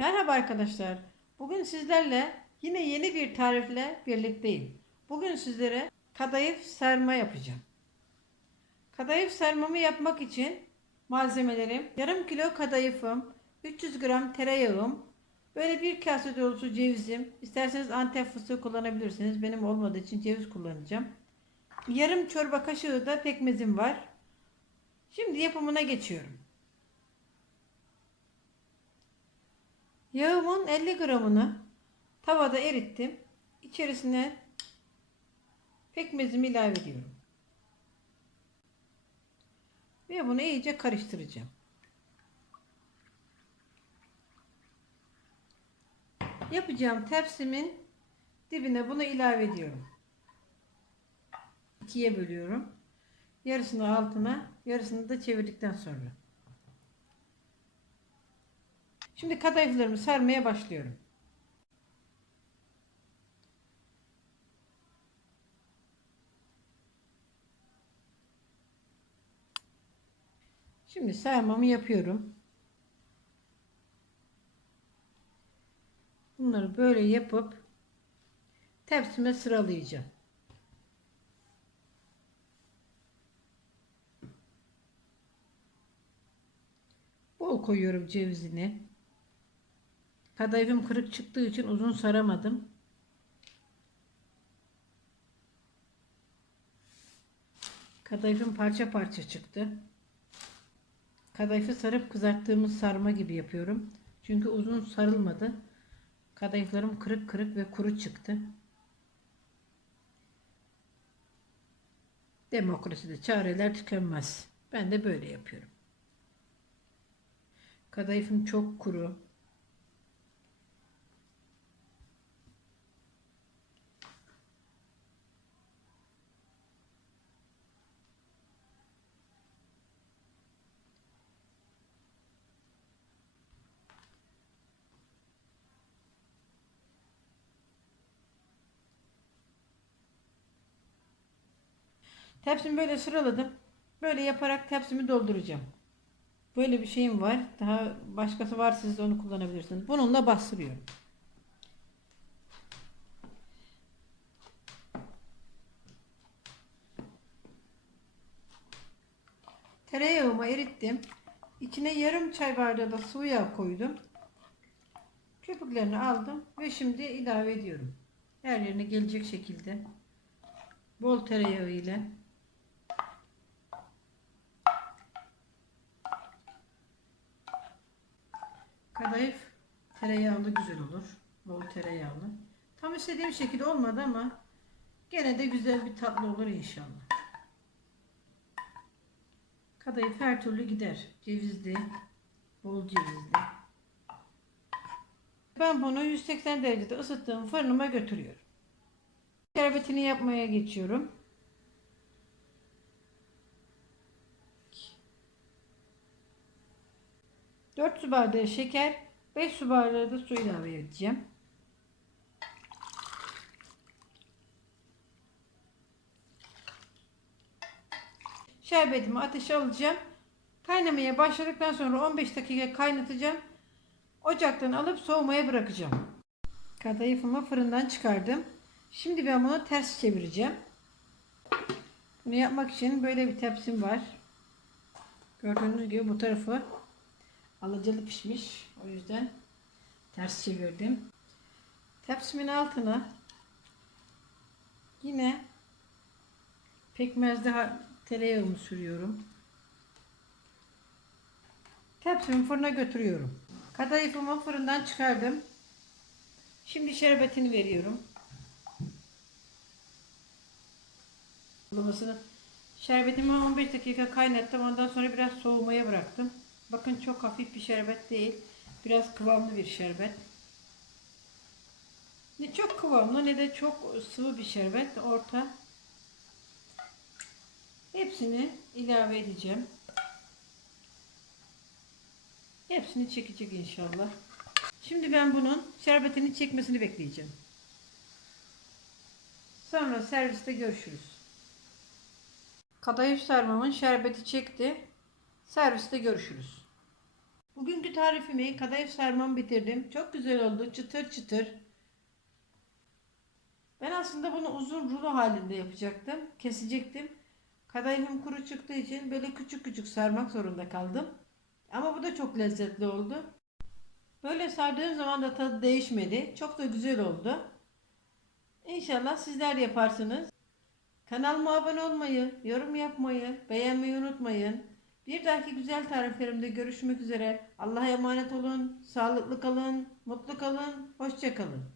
Merhaba arkadaşlar. Bugün sizlerle yine yeni bir tarifle birlikteyim. Bugün sizlere kadayıf sarma yapacağım. Kadayıf sarmamı yapmak için malzemelerim yarım kilo kadayıfım, 300 gram tereyağım, böyle bir kase dolusu cevizim. İsterseniz antep fıstığı kullanabilirsiniz. Benim olmadığı için ceviz kullanacağım. Yarım çorba kaşığı da pekmezim var. Şimdi yapımına geçiyorum. Yağımın 50 gramını tavada erittim. İçerisine pekmezimi ilave ediyorum. Ve bunu iyice karıştıracağım. Yapacağım tepsimin dibine bunu ilave ediyorum. İkiye bölüyorum. Yarısını altına, yarısını da çevirdikten sonra. Şimdi kadayıflarımı sarmaya başlıyorum. Şimdi sarmamı yapıyorum. Bunları böyle yapıp tepsime sıralayacağım. Bol koyuyorum cevizini. Kadayıfım kırık çıktığı için uzun saramadım. Kadayıfım parça parça çıktı. Kadayıfı sarıp kızarttığımız sarma gibi yapıyorum. Çünkü uzun sarılmadı. Kadayıflarım kırık kırık ve kuru çıktı. Demokraside çareler tükenmez. Ben de böyle yapıyorum. Kadayıfım çok kuru. Tepsimi böyle sıraladım. Böyle yaparak tepsimi dolduracağım. Böyle bir şeyim var. Daha başkası var siz de onu kullanabilirsiniz. Bununla bastırıyorum. Tereyağımı erittim. İçine yarım çay bardağı da sıvı koydum. Köpüklerini aldım ve şimdi ilave ediyorum. Her yerine gelecek şekilde bol tereyağı ile kadayıf tereyağlı güzel olur. Bol tereyağlı. Tam istediğim şekilde olmadı ama gene de güzel bir tatlı olur inşallah. Kadayıf her türlü gider. Cevizli, bol cevizli. Ben bunu 180 derecede ısıttığım fırınıma götürüyorum. Şerbetini yapmaya geçiyorum. Dört su bardağı şeker, 5 su bardağı da su ilave edeceğim. Şerbetimi ateşe alacağım. Kaynamaya başladıktan sonra 15 dakika kaynatacağım. Ocaktan alıp soğumaya bırakacağım. Kadayıfımı fırından çıkardım. Şimdi ben bunu ters çevireceğim. Bunu yapmak için böyle bir tepsim var. Gördüğünüz gibi bu tarafı alıcılı pişmiş. O yüzden ters çevirdim. Tepsimin altına yine pekmezli tereyağımı sürüyorum. Tepsimi fırına götürüyorum. Kadayıfımı fırından çıkardım. Şimdi şerbetini veriyorum. Şerbetimi 15 dakika kaynattım. Ondan sonra biraz soğumaya bıraktım. Bakın çok hafif bir şerbet değil. Biraz kıvamlı bir şerbet. Ne çok kıvamlı ne de çok sıvı bir şerbet. Orta. Hepsini ilave edeceğim. Hepsini çekecek inşallah. Şimdi ben bunun şerbetini çekmesini bekleyeceğim. Sonra serviste görüşürüz. Kadayıf sarmamın şerbeti çekti. Serviste görüşürüz. Bugünkü tarifimi kadayıf sarmamı bitirdim. Çok güzel oldu. Çıtır çıtır. Ben aslında bunu uzun rulo halinde yapacaktım. Kesecektim. Kadayıfım kuru çıktığı için böyle küçük küçük sarmak zorunda kaldım. Ama bu da çok lezzetli oldu. Böyle sardığım zaman da tadı değişmedi. Çok da güzel oldu. İnşallah sizler yaparsınız. Kanalıma abone olmayı, yorum yapmayı, beğenmeyi unutmayın. Bir dahaki güzel tariflerimde görüşmek üzere. Allah'a emanet olun, sağlıklı kalın, mutlu kalın, hoşça kalın.